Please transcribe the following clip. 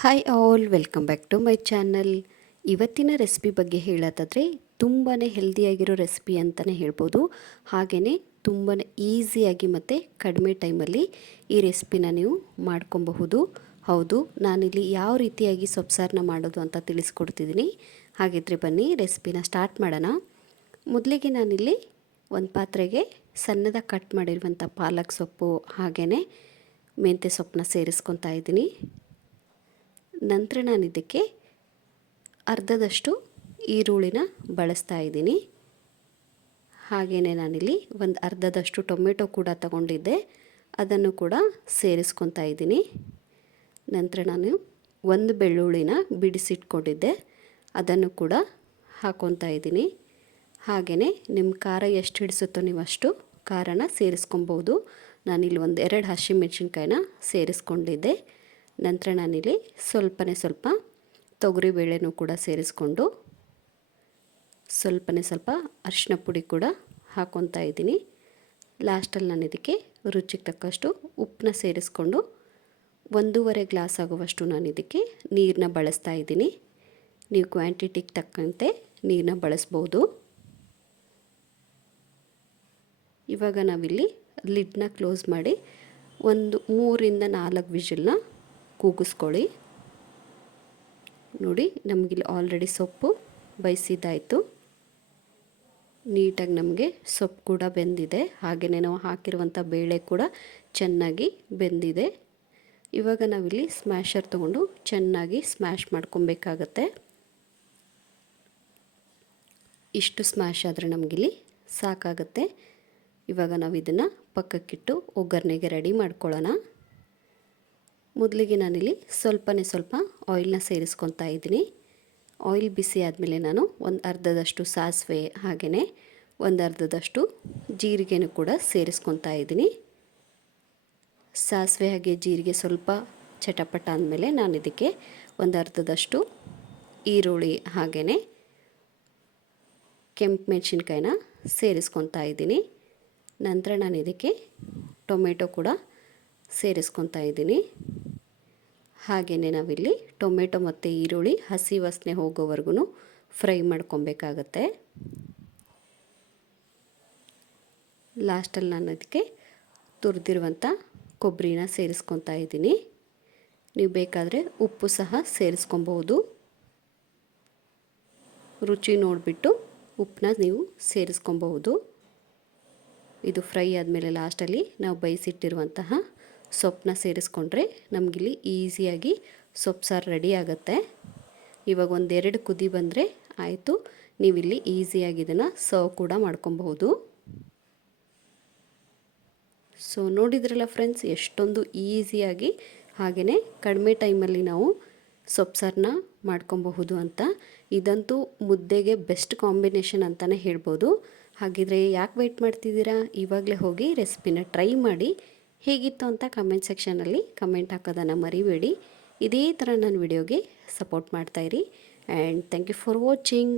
Hi all, welcome back to my channel. ಇವತ್ತಿನ recipe ಬಗ್ಗೆ ಹೇಳೋದಾದರೆ ತುಂಬಾ ಹೆಲ್ದಿಯಾಗಿರೋ ರೆಸಿಪಿ ಅಂತಲೇ ಹೇಳ್ಬೋದು. ಹಾಗೆಯೇ ತುಂಬಾ ಈಸಿಯಾಗಿ ಮತ್ತು ಕಡಿಮೆ ಟೈಮಲ್ಲಿ ಈ ರೆಸಿಪಿನ ನೀವು ಮಾಡ್ಕೊಬಹುದು. ಹೌದು, ನಾನಿಲ್ಲಿ ಯಾವ ರೀತಿಯಾಗಿ ಸೊಪ್ಸಾರನ್ನ ಮಾಡೋದು ಅಂತ ತಿಳಿಸ್ಕೊಡ್ತಿದ್ದೀನಿ. ಹಾಗಿದ್ರೆ ಬನ್ನಿ ರೆಸಿಪಿನ ಸ್ಟಾರ್ಟ್ ಮಾಡೋಣ. ಮೊದಲಿಗೆ ನಾನಿಲ್ಲಿ ಒಂದು ಪಾತ್ರೆಗೆ ಸಣ್ಣದಾಗಿ ಕಟ್ ಮಾಡಿರುವಂಥ ಪಾಲಕ್ ಸೊಪ್ಪು ಹಾಗೆಯೇ ಮೆಂತ್ಯ ಸೊಪ್ಪನ್ನ ಸೇರಿಸ್ಕೊತಾ ಇದ್ದೀನಿ. ನಂತರ ನಾನು ಇದಕ್ಕೆ ಅರ್ಧದಷ್ಟು ಈರುಳ್ಳಿನ ಬಳಸ್ತಾ ಇದ್ದೀನಿ. ಹಾಗೆಯೇ ನಾನಿಲ್ಲಿ ಒಂದು ಅರ್ಧದಷ್ಟು ಟೊಮೆಟೊ ಕೂಡ ತಗೊಂಡಿದ್ದೆ, ಅದನ್ನು ಕೂಡ ಸೇರಿಸ್ಕೊತಾ ಇದ್ದೀನಿ. ನಂತರ ನಾನು ಒಂದು ಬೆಳ್ಳುಳ್ಳಿನ ಬಿಡಿಸಿಟ್ಕೊಂಡಿದ್ದೆ, ಅದನ್ನು ಕೂಡ ಹಾಕ್ಕೊತಾ ಇದ್ದೀನಿ. ಹಾಗೆಯೇ ನಿಮ್ಮ ಖಾರ ಎಷ್ಟು ಹಿಡಿಸುತ್ತೋ ನೀವು ಅಷ್ಟು ಖಾರನ ಸೇರಿಸ್ಕೊಬೋದು. ನಾನಿಲ್ಲಿ ಒಂದು 2 ಹಸಿಮೆಣಸಿನ್ಕಾಯಿನ ಸೇರಿಸ್ಕೊಂಡಿದ್ದೆ. ನಂತರ ನಾನಿಲ್ಲಿ ಸ್ವಲ್ಪ ತೊಗರಿಬೇಳೆನೂ ಕೂಡ ಸೇರಿಸ್ಕೊಂಡು ಸ್ವಲ್ಪ ಅರಿಶಿನ ಪುಡಿ ಕೂಡ ಹಾಕ್ಕೊತಾ ಇದ್ದೀನಿ. ಲಾಸ್ಟಲ್ಲಿ ನಾನು ಇದಕ್ಕೆ ರುಚಿಗೆ ತಕ್ಕಷ್ಟು ಉಪ್ಪನ್ನ ಸೇರಿಸ್ಕೊಂಡು 1.5 ಗ್ಲಾಸ್ ಆಗುವಷ್ಟು ನಾನು ಇದಕ್ಕೆ ನೀರನ್ನ ಬಳಸ್ತಾ ಇದ್ದೀನಿ. ನೀವು ಕ್ವಾಂಟಿಟಿಗೆ ತಕ್ಕಂತೆ ನೀರನ್ನ ಬಳಸ್ಬೋದು. ಇವಾಗ ನಾವಿಲ್ಲಿ ಲಿಡ್ನ ಕ್ಲೋಸ್ ಮಾಡಿ ಒಂದು 3 ರಿಂದ 4 ವಿಷಲ್ನ ಕೂಗಿಸ್ಕೊಳ್ಳಿ. ನೋಡಿ, ನಮಗಿಲ್ಲಿ ಆಲ್ರೆಡಿ ಸೊಪ್ಪು ಬೇಯಿಸಿದ್ದಾಯಿತು. ನೀಟಾಗಿ ನಮಗೆ ಸೊಪ್ಪು ಕೂಡ ಬೆಂದಿದೆ. ಹಾಗೆಯೇ ನಾವು ಹಾಕಿರುವಂಥ ಬೇಳೆ ಕೂಡ ಚೆನ್ನಾಗಿ ಬೆಂದಿದೆ. ಇವಾಗ ನಾವಿಲ್ಲಿ ಸ್ಮ್ಯಾಶರ್ ತೊಗೊಂಡು ಚೆನ್ನಾಗಿ ಸ್ಮ್ಯಾಶ್ ಮಾಡ್ಕೊಬೇಕಾಗತ್ತೆ. ಇಷ್ಟು ಸ್ಮ್ಯಾಶ್ ಆದರೆ ನಮಗಿಲ್ಲಿ ಸಾಕಾಗುತ್ತೆ. ಇವಾಗ ನಾವು ಇದನ್ನು ಪಕ್ಕಕ್ಕಿಟ್ಟು ಒಗ್ಗರಣೆಗೆ ರೆಡಿ ಮಾಡ್ಕೊಳ್ಳೋಣ. ಮೊದಲಿಗೆ ನಾನಿಲ್ಲಿ ಸ್ವಲ್ಪ ಆಯಿಲ್ನ ಸೇರಿಸ್ಕೊತಾ ಇದ್ದೀನಿ. ಆಯಿಲ್ ಬಿಸಿ ಆದಮೇಲೆ ನಾನು ಒಂದು ಅರ್ಧದಷ್ಟು ಸಾಸಿವೆ ಹಾಗೆಯೇ ಒಂದು ಅರ್ಧದಷ್ಟು ಜೀರಿಗೆನೂ ಕೂಡ ಸೇರಿಸ್ಕೊತಾ ಇದ್ದೀನಿ. ಸಾಸಿವೆ ಹಾಗೆ ಜೀರಿಗೆ ಸ್ವಲ್ಪ ಚಟಪಟ ಅಂದಮೇಲೆ ನಾನು ಇದಕ್ಕೆ ಒಂದು ಅರ್ಧದಷ್ಟು ಈರುಳ್ಳಿ ಹಾಗೆಯೇ ಕೆಂಪು ಮೆಣಸಿನ್ಕಾಯಿನ ಸೇರಿಸ್ಕೊತಾ ಇದ್ದೀನಿ. ನಂತರ ನಾನು ಇದಕ್ಕೆ ಟೊಮೆಟೊ ಕೂಡ ಸೇರಿಸ್ಕೊತಾ ಇದ್ದೀನಿ. ಹಾಗೆಯೇ ನಾವಿಲ್ಲಿ ಟೊಮೆಟೊ ಮತ್ತು ಈರುಳ್ಳಿ ಹಸಿ ವಾಸನೆ ಹೋಗೋವರೆಗೂ ಫ್ರೈ ಮಾಡ್ಕೊಬೇಕಾಗತ್ತೆ. ಲಾಸ್ಟಲ್ಲಿ ನಾನು ಇದಕ್ಕೆ ತುರಿದಿರುವಂಥ ಕೊಬ್ಬರಿನ ಸೇರಿಸ್ಕೊತಾ ಇದ್ದೀನಿ. ನೀವು ಬೇಕಾದರೆ ಉಪ್ಪು ಸಹ ಸೇರಿಸ್ಕೊಬಹುದು. ರುಚಿ ನೋಡಿಬಿಟ್ಟು ಉಪ್ಪನ್ನ ನೀವು ಸೇರಿಸ್ಕೊಬಹುದು. ಇದು ಫ್ರೈ ಆದಮೇಲೆ ಲಾಸ್ಟಲ್ಲಿ ನಾವು ಬೇಯಿಸಿಟ್ಟಿರುವಂತಹ ಸೊಪ್ಪನ್ನ ಸೇರಿಸ್ಕೊಂಡ್ರೆ ನಮಗಿಲ್ಲಿ ಈಸಿಯಾಗಿ ಸೊಪ್ಪು ಸಾರು ರೆಡಿ ಆಗುತ್ತೆ. ಇವಾಗ 1-2 ಕುದಿ ಬಂದರೆ ಆಯಿತು. ನೀವಿಲ್ಲಿ ಈಸಿಯಾಗಿ ಇದನ್ನು ಸರ್ವ್ ಕೂಡ ಮಾಡ್ಕೊಬಹುದು. ಸೊ ನೋಡಿದ್ರಲ್ಲ ಫ್ರೆಂಡ್ಸ್, ಎಷ್ಟೊಂದು ಈಸಿಯಾಗಿ ಹಾಗೆಯೇ ಕಡಿಮೆ ಟೈಮಲ್ಲಿ ನಾವು ಸೊಪ್ಪು ಸಾರನ್ನ ಮಾಡ್ಕೊಬಹುದು ಅಂತ. ಇದಂತೂ ಮುದ್ದೆಗೆ ಬೆಸ್ಟ್ ಕಾಂಬಿನೇಷನ್ ಅಂತಲೇ ಹೇಳ್ಬೋದು. ಹಾಗಿದ್ರೆ ಯಾಕೆ ವೆಯ್ಟ್ ಮಾಡ್ತಿದ್ದೀರಾ? ಇವಾಗಲೇ ಹೋಗಿ ರೆಸಿಪಿನ ಟ್ರೈ ಮಾಡಿ. ಹೇಗಿತ್ತು ಅಂತ ಕಮೆಂಟ್ ಸೆಕ್ಷನಲ್ಲಿ ಕಮೆಂಟ್ ಹಾಕೋದನ್ನು ಮರಿಬೇಡಿ. ಇದೇ ಥರ ನನ್ನ ವಿಡಿಯೋಗೆ ಸಪೋರ್ಟ್ ಮಾಡ್ತಾಯಿರಿ. And thank you for watching.